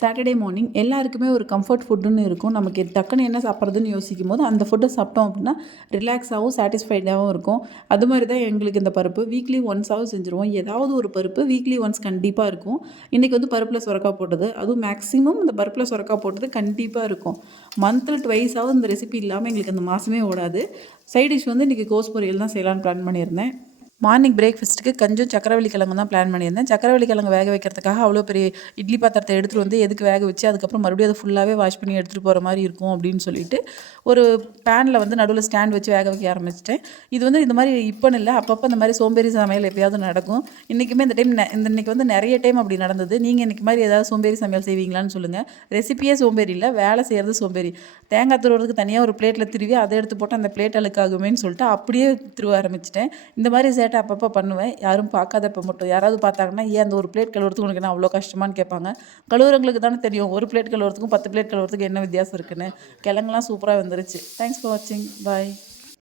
Saturday morning எல்லாருக்குமே ஒரு comfort ஃபுட்டுன்னு இருக்கும். நமக்கு டக்குன்னு என்ன சாப்பிட்றதுன்னு யோசிக்கும் போது அந்த ஃபுட்டை சாப்பிட்டோம் அப்படின்னா ரிலாக்ஸாகவும் சாட்டிஸ்ஃபைடாகவும் இருக்கும். அது மாதிரி தான் எங்களுக்கு இந்த பருப்பு வீக்லி ஒன்ஸாவது செஞ்சுருவோம். ஏதாவது ஒரு பருப்பு வீக்லி ஒன்ஸ் கண்டிப்பாக இருக்கும். இன்றைக்கி வந்து பருப்பில் சுரக்காய் போட்டது, அதுவும் மேக்ஸிமம் இந்த பருப்பில் சுரக்காய் போட்டது கண்டிப்பாக இருக்கும். மந்த்தில் ட்வைஸாவது இந்த ரெசிபி இல்லாமல் எங்களுக்கு அந்த மாதமே ஓடாது. சைட் டிஷ் வந்து இன்றைக்கி கோஸ் பொரியல் தான் செய்யலான்னு பிளான் பண்ணியிருந்தேன். மார்னிங் பிரேக்ஃபாஸ்ட்டுக்கு கஞ்சும் சக்கரவள்ளி கிழங்கு தான் பிளான் பண்ணியிருந்தேன். சக்கரவள்ளி கிழங்கு வேக வைக்கிறதுக்காக அவ்வளோ பெரிய இட்லி பாத்திரத்தை எடுத்துகிட்டு வந்து எதுக்கு வேக வச்சு அதுக்கப்புறம் மறுபடியும் அதை ஃபுல்லாகவே வாஷ் பண்ணி எடுத்துகிட்டு போகிற மாதிரி இருக்கும் அப்படின்னு சொல்லிட்டு ஒரு பேனில் வந்து நடுவில் ஸ்டாண்ட் வச்சு வேக வைக்க ஆரம்பிச்சிட்டேன். இது வந்து இந்த மாதிரி இப்போன்னு இல்லை, அப்பப்போ இந்த மாதிரி சோம்பேறி சமையல் எப்பயாவது நடக்கும். இன்றைக்குமே இன்றைக்கி வந்து நிறைய டைம் அப்படி நடந்தது. நீங்கள் இன்றைக்கி மாதிரி ஏதாவது சோம்பேறி சமையல் செய்வீங்களான்னு சொல்லுங்கள். ரெசிப்பியே சோம்பேறி இல்லை, வேலை செய்கிறது சோம்பேறி. தேங்காய் துருவுறதுக்கு தனியாக ஒரு பிளேட்டில் திருவி அதை எடுத்து போட்டு அந்த பிளேட் அழுக்காகுமேன்னு சொல்லிட்டு அப்படியே திருவ ஆரம்பிச்சிட்டேன். இந்த மாதிரி அப்பப்போ பண்ணுவேன். யாரும் பார்க்காதப்ப மட்டும். யாராவது பார்த்தாங்கன்னா ஏன் அந்த ஒரு பிளேட் கழுவுறதுக்கு உனக்கு என்ன அவ்வளோ கஷ்டமானு கேட்பாங்க. கழுவுறவங்களுக்கு தானே தெரியும் ஒரு பிளேட் கழுவுறதுக்கும் 10 பிளேட் கழுவுறதுக்கு என்ன வித்தியாசம் இருக்குன்னு. கிழங்குலாம் சூப்பராக வந்துருச்சு. தேங்க்ஸ் ஃபார் வாட்சிங். பாய்.